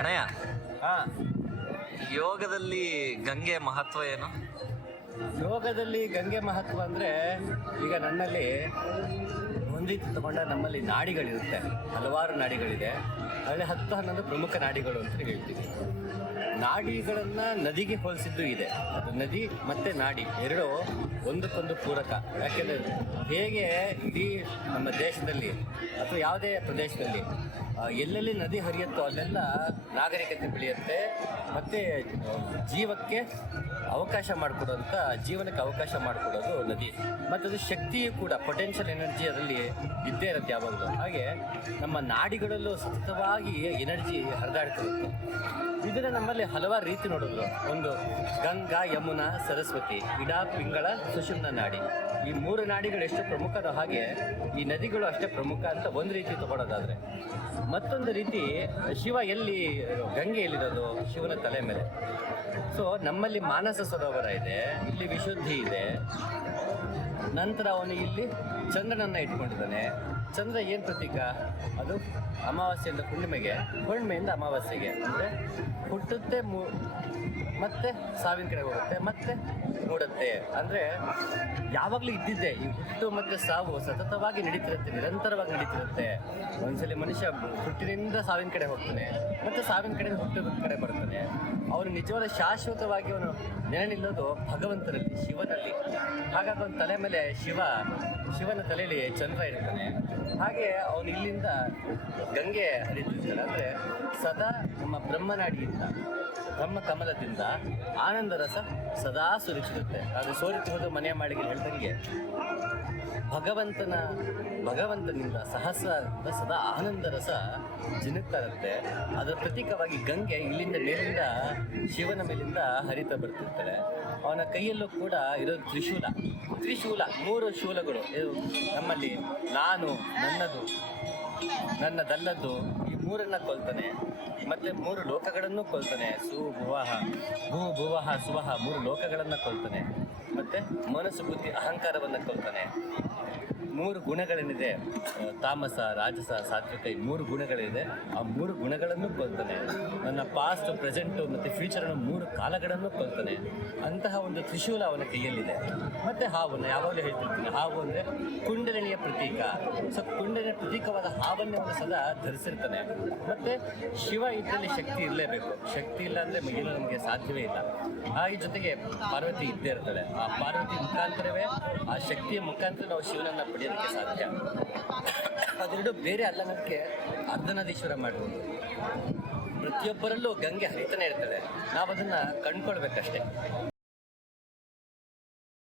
ಅಣ್ಣಯ್ಯ ಯೋಗದಲ್ಲಿ ಗಂಗೆ ಮಹತ್ವ ಏನು? ಯೋಗದಲ್ಲಿ ಗಂಗೆ ಮಹತ್ವ ಅಂದರೆ ಈಗ ನನ್ನಲ್ಲಿ ಹೊಂದಿತ್ತು ತಗೊಂಡ ನಮ್ಮಲ್ಲಿ ನಾಡಿಗಳಿರುತ್ತೆ, ಹಲವಾರು ನಾಡಿಗಳಿದೆ. ಅಲ್ಲಿ ಹತ್ತು ಹನ್ನೊಂದು ಪ್ರಮುಖ ನಾಡಿಗಳು ಅಂತ ಹೇಳ್ತೀವಿ. ನಾಡಿಗಳನ್ನು ನದಿಗೆ ಹೋಲಿಸಿದ್ದು ಇದೆ. ಅದು ನದಿ ಮತ್ತು ನಾಡಿ ಎರಡು ಒಂದಕ್ಕೊಂದು ಪೂರಕ. ಯಾಕೆಂದರೆ ಹೇಗೆ ಇಡೀ ನಮ್ಮ ದೇಶದಲ್ಲಿ ಅಥವಾ ಯಾವುದೇ ಪ್ರದೇಶದಲ್ಲಿ ಎಲ್ಲೆಲ್ಲಿ ನದಿ ಹರಿಯುತ್ತೋ ಅಲ್ಲೆಲ್ಲ ನಾಗರಿಕತೆ ಬೆಳೆಯುತ್ತೆ. ಮತ್ತು ಜೀವಕ್ಕೆ ಅವಕಾಶ ಮಾಡಿಕೊಡುವಂಥ ಜೀವನಕ್ಕೆ ಅವಕಾಶ ಮಾಡಿಕೊಡೋದು ನದಿ. ಮತ್ತು ಅದು ಶಕ್ತಿಯು ಕೂಡ ಪೊಟೆನ್ಷಿಯಲ್ ಎನರ್ಜಿ ಅದರಲ್ಲಿ ಇದ್ದೇ ಇರುತ್ತೆ ಯಾವಾಗಲೂ. ಹಾಗೆ ನಮ್ಮ ನಾಡಿಗಳಲ್ಲೂ ಸತತವಾಗಿ ಎನರ್ಜಿ ಹರಿದಾಡ್ತಿರುತ್ತೆ ಇದನ್ನು ನಮ್ಮಲ್ಲಿ ಹಲವಾರು ರೀತಿ ನೋಡಿದ್ರು. ಒಂದು ಗಂಗಾ, ಯಮುನಾ, ಸರಸ್ವತಿ, ಇಡಾ, ಪಿಂಗಳ, ಸುಷುಮ್ನ ನಾಡಿ. ಈ ಮೂರು ನಾಡಿಗಳು ಎಷ್ಟು ಪ್ರಮುಖದ ಹಾಗೆ ಈ ನದಿಗಳು ಅಷ್ಟೇ ಪ್ರಮುಖ ಅಂತ ಒಂದು ರೀತಿ ತಗೊಳ್ಳೋದಾದರೆ ಮತ್ತೊಂದು ರೀತಿ ಶಿವ ಎಲ್ಲಿ, ಗಂಗೆ ಎಲ್ಲಿರೋದು? ಶಿವನ ತಲೆ ಮೇಲೆ. ಸೊ ನಮ್ಮಲ್ಲಿ ಮಾನಸ ಸರೋವರ ಇದೆ, ಇಲ್ಲಿ ವಿಶುದ್ಧಿ ಇದೆ. ನಂತರ ಅವನು ಇಲ್ಲಿ ಚಂದ್ರನನ್ನು ಇಟ್ಕೊಂಡಿದ್ದಾನೆ. ಚಂದ್ರ ಏನು ಪ್ರತೀಕ? ಅದು ಅಮಾವಾಸ್ಯೆಯಿಂದ ಹುಣ್ಣಿಮೆಗೆ ಹುಣ್ಣಿಮೆಯಿಂದ ಅಮಾವಾಸ್ಯೆಗೆ. ಅಂದರೆ ಹುಟ್ಟುತ್ತೆ, ಮೂ, ಮತ್ತೆ ಸಾವಿನ ಕಡೆ ಹೋಗುತ್ತೆ, ಮತ್ತೆ ಮೂಡುತ್ತೆ. ಅಂದರೆ ಯಾವಾಗಲೂ ಇದ್ದಿದ್ದೆ, ಈ ಹುಟ್ಟು ಮತ್ತು ಸಾವು ಸತತವಾಗಿ ನಡೀತಿರುತ್ತೆ, ನಿರಂತರವಾಗಿ ನಡೀತಿರುತ್ತೆ. ಒಂದ್ಸಲಿ ಮನುಷ್ಯ ಹುಟ್ಟಿನಿಂದ ಸಾವಿನ ಕಡೆ ಹೋಗ್ತಾನೆ, ಮತ್ತು ಸಾವಿನ ಕಡೆ ಹುಟ್ಟಿದ ಕಡೆ ಬರ್ತಾನೆ ಅವನು ನಿಜವಾದ ಶಾಶ್ವತವಾಗಿ ಅವನು ನೆರಳಿಲ್ಲೋದು ಭಗವಂತನಲ್ಲಿ, ಶಿವನಲ್ಲಿ. ಹಾಗಾಗಿ ಅವನ ತಲೆ ಮೇಲೆ ಶಿವ, ಶಿವನ ತಲೆಯಲ್ಲಿ ಚಂದ್ರ ಇರ್ತಾನೆ. ಹಾಗೆ ಅವನು ಇಲ್ಲಿಂದ ಗಂಗೆ ಹರಿತಿರ್ತಾನೆ. ಅಂದರೆ ಸದಾ ನಮ್ಮ ಬ್ರಹ್ಮನಾಡಿಯಿಂದ, ಬ್ರಹ್ಮ ಕಮಲದಿಂದ ಆನಂದ ರಸ ಸದಾ ಸುರಿಸುತ್ತೆ ಅದು ಸೋರಿಸುವುದು ಮನೆಯ ಮಾಡಿಗೆ ಹೇಳ್ದಂಗೆ ಭಗವಂತನ ಭಗವಂತನಿಂದ ಸಹಸ್ರದಿಂದ ಸದಾ ಆನಂದ ರಸ ಜಿನುಕ್ತಾ ಇರುತ್ತೆ ಅದರ ಪ್ರತೀಕವಾಗಿ ಗಂಗೆ ಇಲ್ಲಿಂದ ಮೇಲಿಂದ ಶಿವನ ಮೇಲಿಂದ ಹರಿತ ಬರ್ತಿರ್ತಾರೆ ಅವನ ಕೈಯಲ್ಲೂ ಕೂಡ ಇರೋದು ತ್ರಿಶೂಲ. ತ್ರಿಶೂಲ, ಮೂರು ಶೂಲಗಳು. ನಮ್ಮಲ್ಲಿ ನಾನು, ನನ್ನದು, ನನ್ನದಲ್ಲದ್ದು, ಈ ಮೂರನ್ನ ಕೊಲ್ತಾನೆ, ಮತ್ತೆ ಮೂರು ಲೋಕಗಳನ್ನು ಕೊಲ್ತಾನೆ, ಸು ಭುವಹ ಭೂ ಭುವಹ ಸುವಹ ಮೂರು ಲೋಕಗಳನ್ನು ಕೊಲ್ತಾನೆ, ಮತ್ತೆ ಮನಸ್ಸು, ಬುದ್ಧಿ, ಅಹಂಕಾರವನ್ನು ಕೊಲ್ತಾನೆ. ಮೂರು ಗುಣಗಳೇನಿದೆ ತಾಮಸ, ರಾಜಸ, ಸಾತ್ವಿಕ, ಈ ಮೂರು ಗುಣಗಳಿದೆ ಆ ಮೂರು ಗುಣಗಳನ್ನು ಕೊಲ್ತಾನೆ. ನನ್ನ ಪಾಸ್ಟ್ ಪ್ರೆಸೆಂಟು ಮತ್ತು ಫ್ಯೂಚರನ್ನು ಮೂರು ಕಾಲಗಳನ್ನು ಕೊಲ್ತಾನೆ. ಅಂತಹ ಒಂದು ತ್ರಿಶೂಲ ಅವನ ಕೈಯಲ್ಲಿದೆ. ಮತ್ತು ಹಾವನ್ನು ಯಾವಾಗಲೂ ಹೇಳ್ತಿರ್ತೀನಿ? ಹಾವು ಅಂದರೆ ಕುಂಡಲಿನಿಯ ಪ್ರತೀಕ. ಸೊ ಕುಂಡಲಿನ ಪ್ರತೀಕವಾದ ಹಾವನ್ನು ಅವನು ಸದಾ ಧರಿಸಿರ್ತಾನೆ. ಮತ್ತು ಶಿವ ಇದ್ದಲ್ಲಿ ಶಕ್ತಿ ಇರಲೇಬೇಕು. ಶಕ್ತಿ ಇಲ್ಲ ಅಂದರೆ ಮುಗಿಲು ನಮಗೆ ಸಾಧ್ಯವೇ ಇಲ್ಲ. ಹಾಗೆ ಜೊತೆಗೆ ಪಾರ್ವತಿ ಇದ್ದೇ ಇರ್ತಾಳೆ. ಆ ಪಾರ್ವತಿ ಮುಖಾಂತರವೇ ಆ ಶಕ್ತಿಯ ಮುಖಾಂತರ ನಾವು ಶಿವನನ್ನು ಪಡೆಯೋದಕ್ಕೆ ಸಾಧ್ಯ. ಅದೆರಡು ಬೇರೆ ಅಲ್ಲ ಅನ್ನೋದಕ್ಕೆ ಅರ್ಧನಾದೀಶ್ವರ ಮಾಡ್ಬೋದು. ಪ್ರತಿಯೊಬ್ಬರಲ್ಲೂ ಗಂಗೆ ಹರಿತನೇ ಇರ್ತದೆ. ನಾವು ಅದನ್ನು ಕಂಡ್ಕೊಳ್ಬೇಕಷ್ಟೇ.